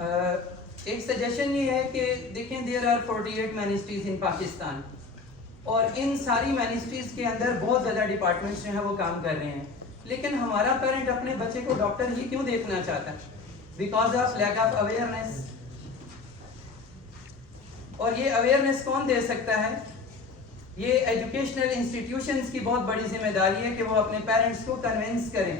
ایک سجیشن یہ ہے کہ دیکھیں دیر آر 48 منسٹریز ان پاکستان، اور ان ساری منسٹریز کے اندر بہت زیادہ ڈپارٹمنٹس جو ہیں وہ کام کر رہے ہیں، لیکن ہمارا پیرنٹ اپنے بچے کو ڈاکٹر ہی کیوں دیکھنا چاہتا ہے؟ Because of lack of awareness. اور یہ اویئرنیس کون دے سکتا ہے؟ یہ ایجوکیشنل انسٹیٹیوشنز کی بہت بڑی ذمہ داری ہے کہ وہ اپنے پیرنٹس کو کنونس کریں،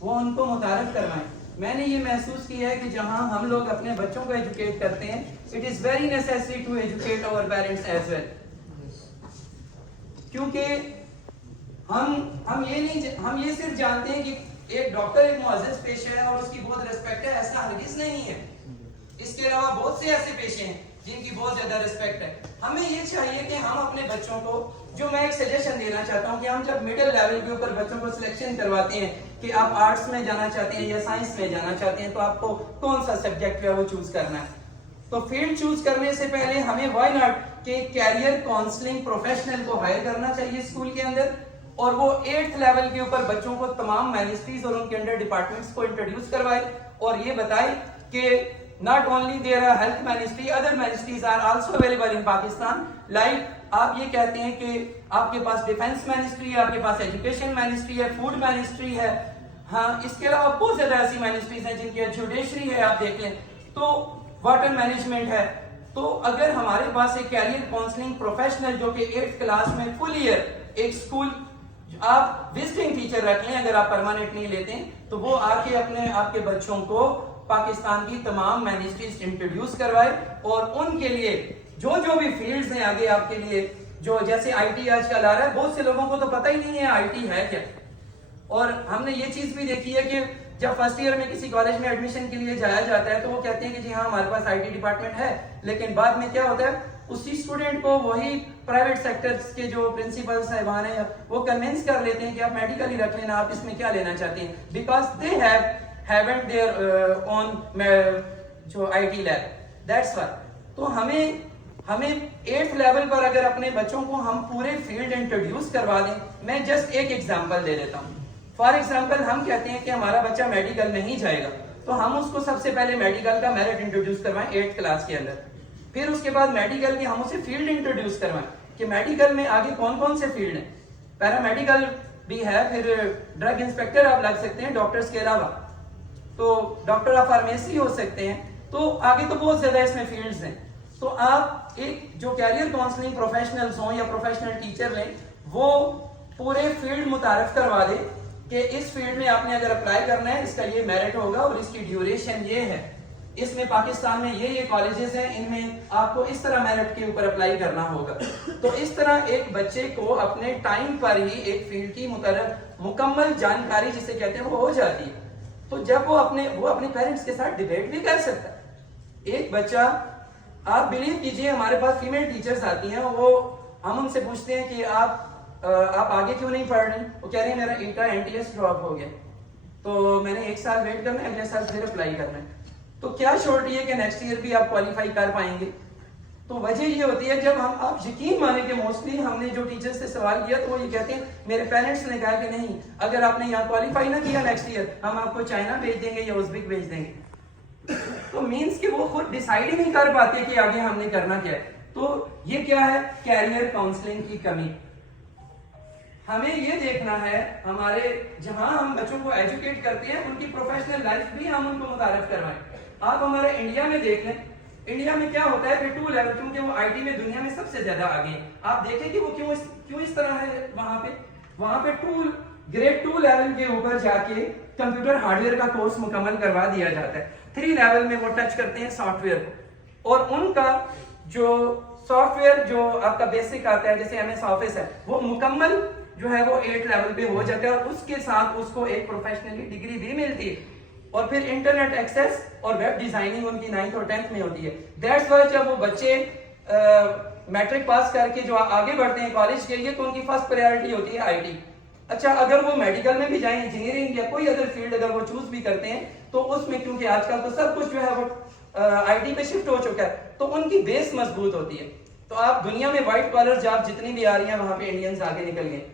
وہ ان کو متعارف کروائیں. میں نے یہ محسوس کیا ہے کہ جہاں ہم لوگ اپنے بچوں کو ایجوکیٹ کرتے ہیں، it is very necessary to educate our parents as well. کیونکہ ہم یہ صرف جانتے ہیں کہ ایک ڈاکٹر ایک معزز پیشہ ہے اور اس کی بہت ریسپیکٹ ہے، ایسا ہرگز نہیں ہے. اس کے علاوہ بہت سے ایسے پیشے ہیں جن کی بہت زیادہ ریسپیکٹ ہے. ہمیں یہ چاہیے کہ ہم اپنے بچوں کو، جو میں ایک سجیشن دینا چاہتا ہوں کہ ہم جب مڈل لیول کے اوپر بچوں کو سلیکشن کرواتے ہیں کہ آپ آرٹس میں جانا چاہتے ہیں یا سائنس میں جانا چاہتے ہیں، تو آپ کو کون سا سبجیکٹ ہے وہ چوز کرنا ہے. تو فیلڈ چوز کرنے سے پہلے ہمیں وائی ناٹ کہ کیریئر کاؤنسلنگ پروفیشنل کو ہائر کرنا چاہیے اسکول کے اندر، اور وہ 8th لیول کے اوپر بچوں کو تمام منسٹریز اور ان کے انڈر ڈپارٹمنٹس کو انٹروڈیوس کروائے اور یہ بتائے کہ not only there are health ministry, other ministries are also available in Pakistan. Like آپ یہ کہتے ہیں کہ آپ کے پاس ڈیفنس منسٹری ہے، آپ کے پاس ایجوکیشن منسٹری ہے، فوڈ منسٹری ہے، ہاں اس کے علاوہ بہت زیادہ ایسی منسٹریز ہیں جن کی جوڈیشری ہے، آپ دیکھ لیں، تو واٹر مینجمنٹ ہے. تو اگر ہمارے پاس ایک کیریئر کاؤنسلنگ پروفیشنل جو کہ 8th کلاس میں فل ایئر ایک اسکول آپ وزٹنگ ٹیچر رکھ لیں، اگر آپ پرماننٹ نہیں لیتے ہیں، تو وہ آ کے اپنے آپ کے بچوں کو پاکستان کی تمام منسٹریز انٹروڈیوس کروائے اور ان کے لیے جو بھی فیلڈز ہیں آگے آپ کے لیے، جو جیسے آئی ٹی آج کل آ رہا ہے، بہت سے لوگوں کو تو پتہ ہی نہیں ہے آئی ٹی ہے کیا. اور ہم نے یہ چیز بھی دیکھی ہے کہ جب فرسٹ ایئر میں کسی کالج میں ایڈمیشن کے لیے جایا جاتا ہے تو وہ کہتے ہیں کہ جی ہاں ہمارے پاس آئی ٹی ڈپارٹمنٹ ہے، لیکن بعد میں کیا ہوتا ہے، اسی اسٹوڈنٹ کو وہی پرائیویٹ سیکٹرز کے جو پرنسپل صاحبان ہیں وہ کنونس کر لیتے ہیں کہ آپ میڈیکل ہی رکھ لینا، آپ اس میں کیا لینا چاہتے ہیں، because they haven't their own جو IT lab. That's why. تو ہمیں 8th لیول پر اگر اپنے بچوں کو ہم پورے فیلڈ انٹروڈیوس کروا دیں. میں جسٹ ایک ایگزامپل دے دیتا ہوں. فار ایگزامپل ہم کہتے ہیں کہ ہمارا بچہ میڈیکل میں ہی جائے گا، تو ہم اس کو سب سے پہلے میڈیکل کا میرٹ انٹروڈیوس کروائیں 8th کلاس کے اندر. پھر اس کے بعد میڈیکل کی ہم اسے فیلڈ انٹروڈیوس کروائیں کہ میڈیکل میں آگے کون کون سے فیلڈ ہیں. پیرا میڈیکل بھی ہے، پھر ڈرگ انسپیکٹر آپ لگ سکتے ہیں ڈاکٹرز کے علاوہ، تو ڈاکٹر آف فارمیسی ہو سکتے ہیں، تو آگے تو بہت زیادہ اس میں فیلڈز ہیں. تو آپ ایک جو کیریئر کاؤنسلنگ پروفیشنلز ہوں یا پروفیشنل ٹیچر لیں، وہ پورے فیلڈ متعارف کروا دے کہ اس فیلڈ میں آپ نے اگر اپلائی کرنا ہے اس کا یہ میرٹ ہوگا اور اس کی ڈیوریشن یہ ہے، اس میں پاکستان میں یہ کالجز ہیں، ان میں آپ کو اس طرح میرٹ کے اوپر اپلائی کرنا ہوگا. تو اس طرح ایک بچے کو اپنے ٹائم پر ہی ایک فیلڈ کی مکمل جانکاری جسے کہتے ہیں وہ ہو جاتی ہے. تو جب وہ اپنے پیرنٹس کے ساتھ ڈیبیٹ بھی کر سکتا ہے. ایک بچہ، آپ بلیو کیجئے ہمارے پاس فیمیل ٹیچرز آتی ہیں، ہم ان سے پوچھتے ہیں کہ آپ آگے کیوں نہیں پڑھ رہی، وہ کہہ رہی ہیں میرا ایٹا NTS ڈراپ ہو گیا، تو میں نے 1 سال ویٹ کرنا ہے، اگلے سال پھر اپلائی کرنا ہے. تو کیا شورٹی ہے کہ نیکسٹ ایئر بھی آپ کوالیفائی کر پائیں گے؟ تو وجہ یہ ہوتی ہے جب آپ یقین مانیں کہ موسٹلی ہم نے جو ٹیچر سے سوال کیا تو وہ یہ کہتے ہیں میرے پیرنٹس نے کہا کہ نہیں، اگر آپ نے یہاں کوالیفائی نہ کیا نیکسٹ ایئر ہم آپ کو چائنا بھیج دیں گے یا ازبک بھیج دیں گے. تو مینس کہ وہ خود ڈیسائیڈ ہی نہیں کر پاتے کہ آگے ہم نے کرنا کیا ہے. تو یہ کیا ہے؟ کیریئر کاؤنسلنگ کی کمی. ہمیں یہ دیکھنا ہے ہمارے جہاں ہم بچوں کو ایجوکیٹ کرتے ہیں ان کی پروفیشنل لائف بھی ہم ان کو متعارف کروائیں. آپ ہمارے انڈیا میں دیکھ لیں، انڈیا میں کیا ہوتا ہے کہ 2 لیول، کیونکہ وہ آئی ٹی میں دنیا میں سب سے زیادہ آگے ہیں. آپ دیکھیں کہ وہ کیوں اس طرح ہے. وہاں پہ گریڈ 2 لیول کے اوپر جا کے کمپیوٹر ہارڈ ویئر کا کورس مکمل کروا دیا جاتا ہے. 3 لیول میں وہ ٹچ کرتے ہیں سافٹ ویئر کو، اور ان کا جو سافٹ ویئر جو آپ کا بیسک آتا ہے جیسے MS آفس ہے، وہ مکمل جو ہے وہ 8 لیول پہ ہو جاتا ہے، اور اس کے ساتھ اس کو ایک پروفیشنلی ڈگری بھی ملتی ہے. اور پھر انٹرنیٹ ایکسیس اور ویب ڈیزائننگ ان کی 9th اور 10th میں ہوتی ہے. دیٹس وائی جب وہ بچے میٹرک پاس کر کے جو آگے بڑھتے ہیں کالج کے لیے تو ان کی فرسٹ پریارٹی ہوتی ہے آئی ٹی. اچھا، اگر وہ میڈیکل میں بھی جائیں، انجینئرنگ یا کوئی ادر فیلڈ اگر وہ چوز بھی کرتے ہیں تو اس میں کیونکہ آج کل تو سب کچھ جو ہے وہ آئی ٹی پہ شفٹ ہو چکا ہے تو ان کی بیس مضبوط ہوتی ہے. تو آپ دنیا میں وائٹ کالر جاب جتنی بھی آ رہی ہیں وہاں پہ انڈینز آگے نکل گئے.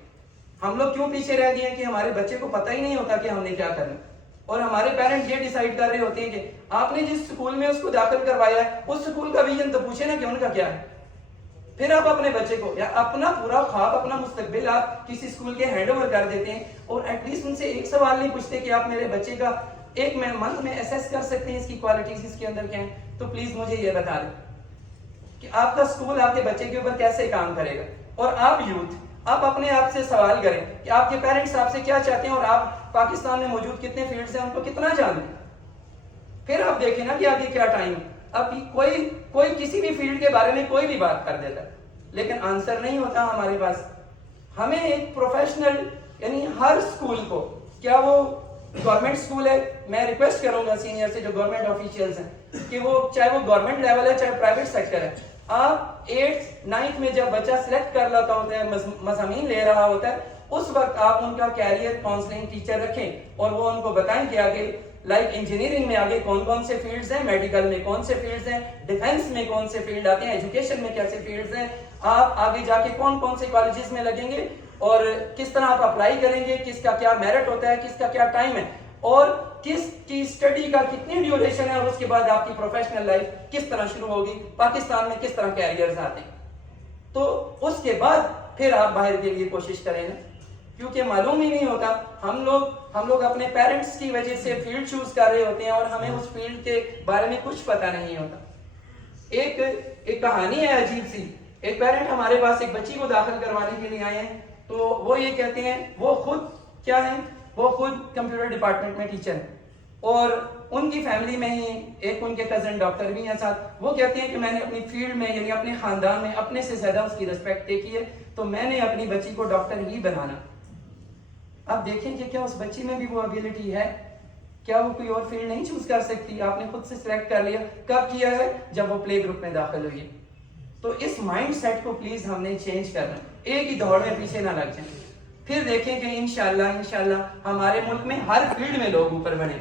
ہم لوگ کیوں پیچھے رہ گئے ہیں کہ ہمارے بچے کو پتہ ہی نہیں ہوتا کہ ہم نے کیا کرنا، اور ہمارے پیرنٹ یہ ڈیسائیڈ کر رہے ہوتے ہیں کہ آپ نے جس سکول میں اس کو داخل کروایا ہے اس سکول کا ویژن تو پوچھے نا کہ ان کا کیا ہے. پھر آپ اپنے بچے کو یا اپنا پورا خواب اپنا مستقبل آپ کسی سکول کے ہینڈ اوور کر دیتے ہیں اور ایٹ لیسٹ ان سے ایک سوال نہیں پوچھتے کہ آپ میرے بچے کا ایک منتھ میں اسیس کر سکتے ہیں اس کی کوالٹیز اس کے اندر کیا ہیں. تو پلیز مجھے یہ بتا دیں کہ آپ کا سکول آپ کے بچے کے اوپر کیسے کام کرے گا. اور آپ یوتھ آپ اپنے آپ سے سوال کریں کہ آپ کے پیرنٹس آپ سے کیا چاہتے ہیں اور آپ پاکستان میں موجود کتنے فیلڈز ہیں ان کو کتنا جانتے ہیں. پھر آپ دیکھیں نا کہ آگے کیا ٹائم. اب کوئی کسی بھی فیلڈ کے بارے میں کوئی بھی بات کر دیتا ہے لیکن آنسر نہیں ہوتا ہمارے پاس. ہمیں ایک پروفیشنل یعنی ہر سکول کو, کیا وہ گورنمنٹ سکول ہے, میں ریکویسٹ کروں گا سینئر سے جو گورنمنٹ آفیشیلز ہیں کہ وہ چاہے وہ گورنمنٹ لیول ہے چاہے پرائیویٹ سیکٹر ہے, آپ 8th 9th میں جب بچہ سلیکٹ کر لیتا ہوتا ہے مضامین لے رہا ہوتا ہے اس وقت آپ ان کا کیریئر کاؤنسلنگ ٹیچر رکھیں اور وہ ان کو بتائیں کہ آگے لائک انجینئرنگ میں آگے کون کون سے فیلڈز ہیں, میڈیکل میں کون سے فیلڈز ہیں, ڈیفنس میں کون سے فیلڈ آتے ہیں, ایجوکیشن میں کیسے فیلڈز ہیں, آپ آگے جا کے کون کون سے کالجز میں لگیں گے اور کس طرح آپ اپلائی کریں گے, کس کا کیا میرٹ ہوتا ہے, کس کا کیا ٹائم ہے اور کس کی اسٹڈی کا کتنی ڈیوریشن ہے اور اس کے بعد آپ کی پروفیشنل لائف کس طرح شروع ہوگی, پاکستان میں کس طرح کیریئرز آتے ہیں. تو اس کے بعد پھر آپ باہر کے لیے کوشش کریں نا, کیونکہ معلوم ہی نہیں ہوتا. ہم لوگ اپنے پیرنٹس کی وجہ سے فیلڈ چوز کر رہے ہوتے ہیں اور ہمیں اس فیلڈ کے بارے میں کچھ پتہ نہیں ہوتا. ایک کہانی ہے عجیب سی. ایک پیرنٹ ہمارے پاس ایک بچی کو داخل کروانے کے لیے آئے ہیں تو وہ یہ کہتے ہیں وہ خود کیا ہیں, وہ خود کمپیوٹر ڈپارٹمنٹ میں ٹیچر ہیں اور ان کی فیملی میں ہی ایک ان کے کزن ڈاکٹر بھی ہیں ساتھ. وہ کہتے ہیں کہ میں نے اپنی فیلڈ میں یعنی اپنے خاندان میں اپنے سے زیادہ اس کی ریسپیکٹ دیکھی ہے تو میں نے اپنی بچی کو ڈاکٹر ہی بنانا. اب دیکھیں کہ کیا اس بچی میں بھی وہ ابیلٹی ہے, کیا وہ کوئی اور فیلڈ نہیں چوز کر سکتی. آپ نے خود سے سلیکٹ کر لیا. کب کیا ہے؟ جب وہ پلے گروپ میں داخل ہوئی. تو اس مائنڈ سیٹ کو پلیز ہم نے چینج کرنا, ایک ہی دوڑ میں پیچھے نہ لگ جائیں. پھر دیکھیں کہ انشاءاللہ ہمارے ملک میں ہر فیلڈ میں لوگ اوپر بڑھیں.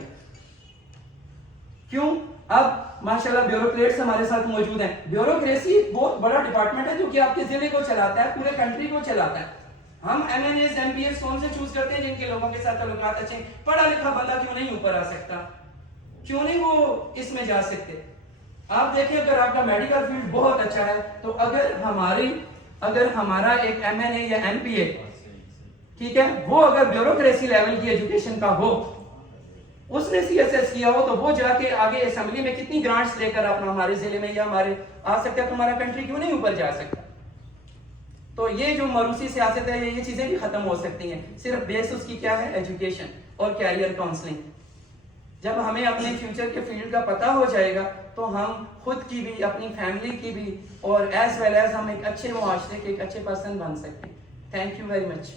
کیوں؟ اب ماشاءاللہ بیوروکریٹس ہمارے ساتھ موجود ہیں. بیوروکریسی بہت بڑا ڈپارٹمنٹ ہے جو کہ آپ کے ضلع کو چلاتا ہے, پورے کنٹری کو چلاتا ہے. ہم M N S M P S کون سے چوز کرتے ہیں جن کے لوگوں کے ساتھ تعلقات اچھے ہیں. پڑھا لکھا بندہ کیوں نہیں اوپر آ سکتا, کیوں نہیں وہ اس میں جا سکتے. آپ دیکھیں اگر آپ کا میڈیکل فیلڈ بہت اچھا ہے تو اگر ہمارا ایک ایم این اے یا ایم پی اے ٹھیک ہے وہ اگر بیوروکریسی لیول کی ایجوکیشن کا ہو, اس نے سی ایس ایس کیا ہو تو وہ جا کے آگے اسمبلی میں کتنی گرانٹس لے کر اپنا ہمارے ضلع میں یا ہمارے آ سکتا ہے تو ہمارا کنٹری کیوں نہیں اوپر جا سکتا. تو یہ جو موروثی سیاست ہے یہ چیزیں بھی ختم ہو سکتی ہیں. صرف بیس اس کی کیا ہے, ایجوکیشن اور کیریئر کاؤنسلنگ. جب ہمیں اپنے فیوچر کے فیلڈ کا پتہ ہو جائے گا تو ہم خود کی بھی اپنی فیملی کی بھی اور ایز ویل ایز ہم ایک اچھے معاشرے کے ایک اچھے پرسن بن سکتے ہیں. Thank you very much.